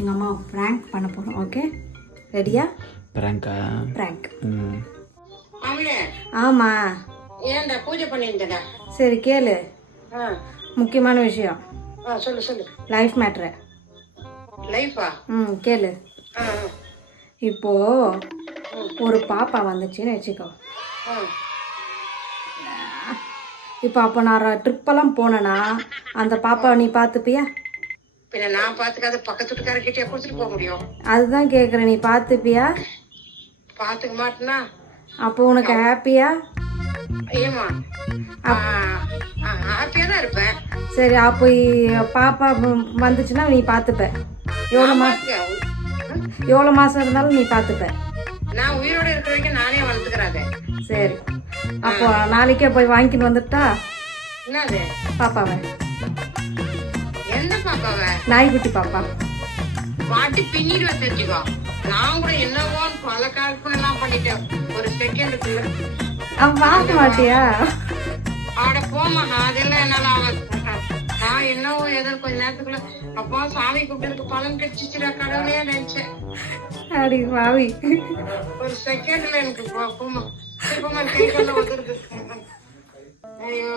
எங்கள் அம்மா ப்ராங்க் பண்ண போகிறோம். ஓகே, ரெடியா? பிராங்கா? ப்ராங்க். அவளே ஆமாம். ஏன்டா பூஜை பண்ணியிருந்தடா? சரி கேளு, ஆ முக்கியமான விஷயம். ஆ சொல்லு சொல்லு. Life matter. லைஃபா? கேளு. ஆ இப்போ ஒரு பாப்பா வந்துச்சுன்னு வச்சுக்கோ. ஆ இப்போ அப்போ நான் ட்ரிப்பெல்லாம் போனேன்னா அந்த பாப்பாவை நீ பார்த்துப்பியா? பின்ன நான் பார்த்துக்காத பக்கத்து வீட்டுக்காரர்கிட்டயே கொடுத்துட்டு போக முடியும்? அதுதான் கேட்குறேன், நீ பார்த்துப்பியா? பார்த்துக்க மாட்டேனா? அப்போ உனக்கு ஹாப்பியா? ஏமா ஹாப்பியாக தான் இருப்பேன். சரி, அப்போ பாப்பா வந்துச்சுன்னா நீ பார்த்துப்ப. எவ்வளோ மாதம் இருந்தாலும் நீ பார்த்துப்ப. நான் உயிரோட இருக்கிற வரைக்கும் நானே வளர்த்துக்கிறாதே. சரி, அப்போ நாளைக்கே போய் வாங்கிக்கிட்டு வந்துட்டா என்னது? பாப்பாவை. எந்த பாப்பாவை? நாய்க்குட்டி பாப்பா. பாட்டி பின்னிடுவேன் தெரிஞ்சுக்கோ. நான் கூட என்னவோ பல கற்பனை எல்லாம் பண்ணிட்டேன் ஒரு செகண்டுக்குள்ள. அவன் பார்க்க மாட்டியா? ஆட போமா, அதெல்லாம் என்னால நான் என்னவோ ஏதோ கொஞ்ச நேரத்துக்குள்ள அப்பா சாமி கூப்பிட்டு பலன் கிடைச்சிச்சுடா கடவுளே நினைச்சேன். அடி பாவி, ஒரு செகண்ட்ல எனக்கு போமா போமா கை கொள்ள வந்துருது. ஐயோ